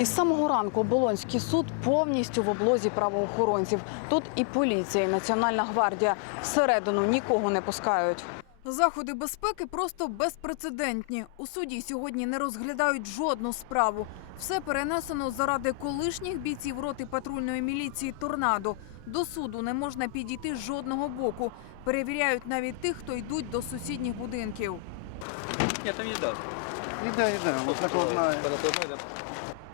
Із самого ранку Оболонський суд повністю в облозі правоохоронців. Тут і поліція, і Національна гвардія. Всередину нікого не пускають. Заходи безпеки просто безпрецедентні. У суді сьогодні не розглядають жодну справу. Все перенесено заради колишніх бійців роти патрульної міліції Торнадо. До суду не можна підійти з жодного боку. Перевіряють навіть тих, хто йдуть до сусідніх будинків. Нет, там еда. Еда, еда, вот накладная. Накладной, да.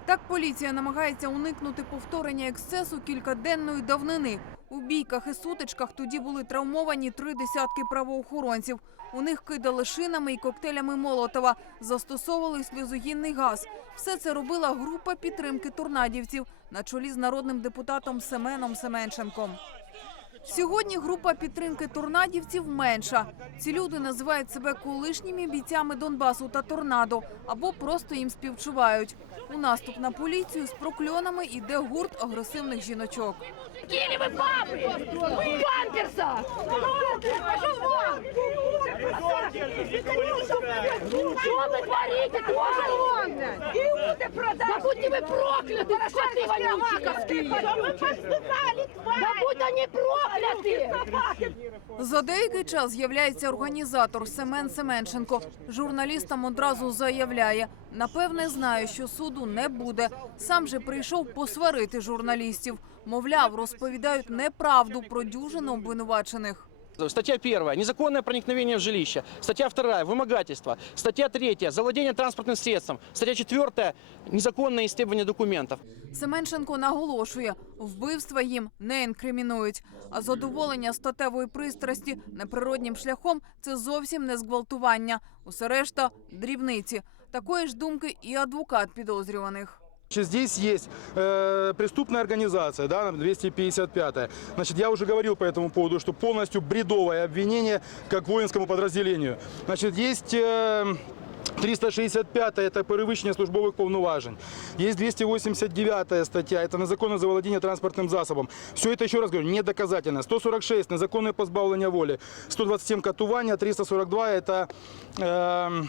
Так поліція намагається уникнути повторення ексцесу кількаденної давнини. У бійках і сутичках тоді були травмовані три десятки правоохоронців. У них кидали шинами і коктейлями Молотова, застосовували сльозогінний газ. Все це робила група підтримки торнадівців на чолі з народним депутатом Семеном Семенченком. Сьогодні група підтримки торнадівців менша. Ці люди називають себе колишніми бійцями Донбасу та торнадо або просто їм співчувають. У наступ на поліцію з прокльонами йде гурт агресивних жіночок. Какие вы бабы! Вы памперса! Пошел вон! Что вы творите, твари? Да будьте вы прокляты, скоты вонючие! Да будь они прокляты! За деякий час з'являється організатор Семен Семенченко. Журналістам одразу заявляє, напевне, знає, що суду не буде. Сам же прийшов посварити журналістів. Мовляв, розповідають неправду про дюжину обвинувачених. Статья первая. Незаконное проникновение в жилище. Статья вторая. Вымогательство. Статья третья. Завладение транспортным средством. Статья четвертая. Незаконное истребование документов. Семенченко наголошує, вбивства їм не інкримінують. А задоволення статевої пристрасті неприроднім шляхом це зовсім не зґвалтування. Усе решта дрібниці. Такої ж думки і адвокат підозрюваних. Здесь есть э, преступная организация, да, 255 Значит, я уже говорил по этому поводу, что полностью бредовое обвинение как воинскому подразделению. Значит, есть... Э, 365 это перевищення службових повноважень. Есть 289 статья, это незаконне заволодіння транспортним засобом. Все это, еще раз говорю, не доказательно. 146 незаконне позбавлення волі. 127 катування, 342 это Э,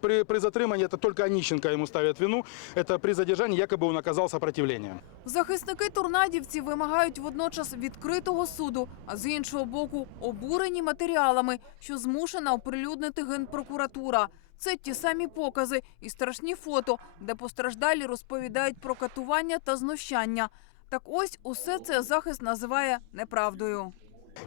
при, при затримании это только Онищенко ему ставят вину. Это при задержании якобы он оказал сопротивление. Захисники торнадівців вимагають водночас відкритого суду, а з іншого боку обурені матеріалами, що змушена оприлюднити генпрокуратура. Це ті самі покази і страшні фото, де постраждалі розповідають про катування та знущання. Так ось усе це захист називає неправдою.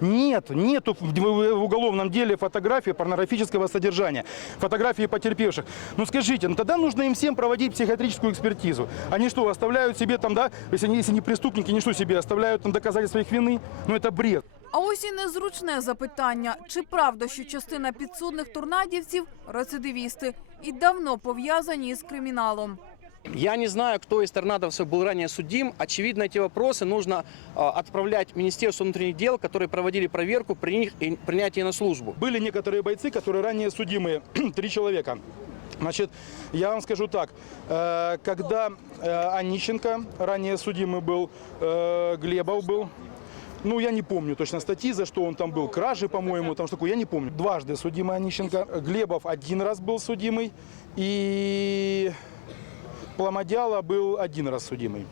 Нет, нету в в уголовном деле фотографии порнографического содержания, фотографии потерпевших. Ну скажите, ну тогда нужно им всем проводить психиатрическую экспертизу. Они что, оставляют себе там, да, если они, если не преступники, они что себе оставляют там доказательства их вины? Ну это бред. А ось і незручне запитання: чи правда, що частина підсудних торнадівців рецидивісти і давно пов'язані із криміналом? Я не знаю, кто из торнадовцев был ранее судим. Очевидно, эти вопросы нужно а, отправлять в Министерство внутренних дел, которые проводили проверку при них и принятии на службу. Были некоторые бойцы, которые ранее судимые, три человека. Значит, я вам скажу так, э, когда э, Онищенко, ранее судимый был, э, Глебов был, ну, я не помню точно статьи, за что он там был, кражи, по-моему, там что такое, я не помню. Дважды судимый Онищенко, Глебов один раз был судимый, и Пламодяла был один раз судимый.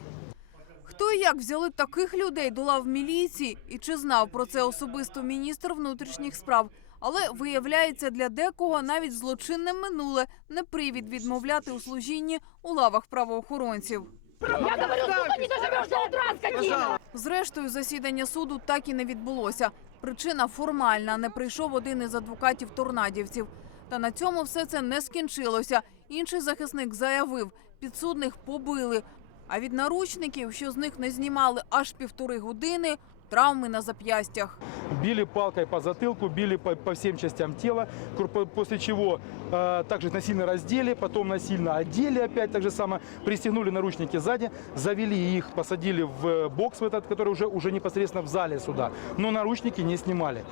Хто і як взяли таких людей до лав міліції і чи знав про це особисто міністр внутрішніх справ? Але виявляється, для декого навіть злочинне минуле не привід відмовляти у служінні у лавах правоохоронців. Я говорю, сука, не доживешь до утра, скотина! Зрештою, засідання суду так і не відбулося. Причина формальна. Не прийшов один із адвокатів торнадівців. Та на цьому все це не скінчилося. Інший захисник заявив, підсудних побили. А від наручників, що з них не знімали аж півтори години, травми на зап'ястях. Били палкой по затылку, били по, по всем частям тела, кр- по- после чего э, также насильно раздели, потом насильно одели опять так же самое, пристегнули наручники сзади, завели их, посадили в бокс в этот, который уже, уже непосредственно в зале суда, но наручники не снимали.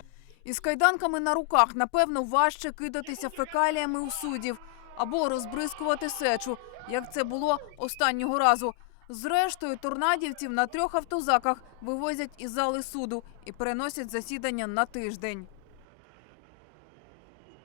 Із кайданками на руках, напевно, важче кидатися фекаліями у суддів або розбризкувати сечу, як це було останнього разу. Зрештою, торнадівців на трьох автозаках вивозять із зали суду і переносять засідання на тиждень.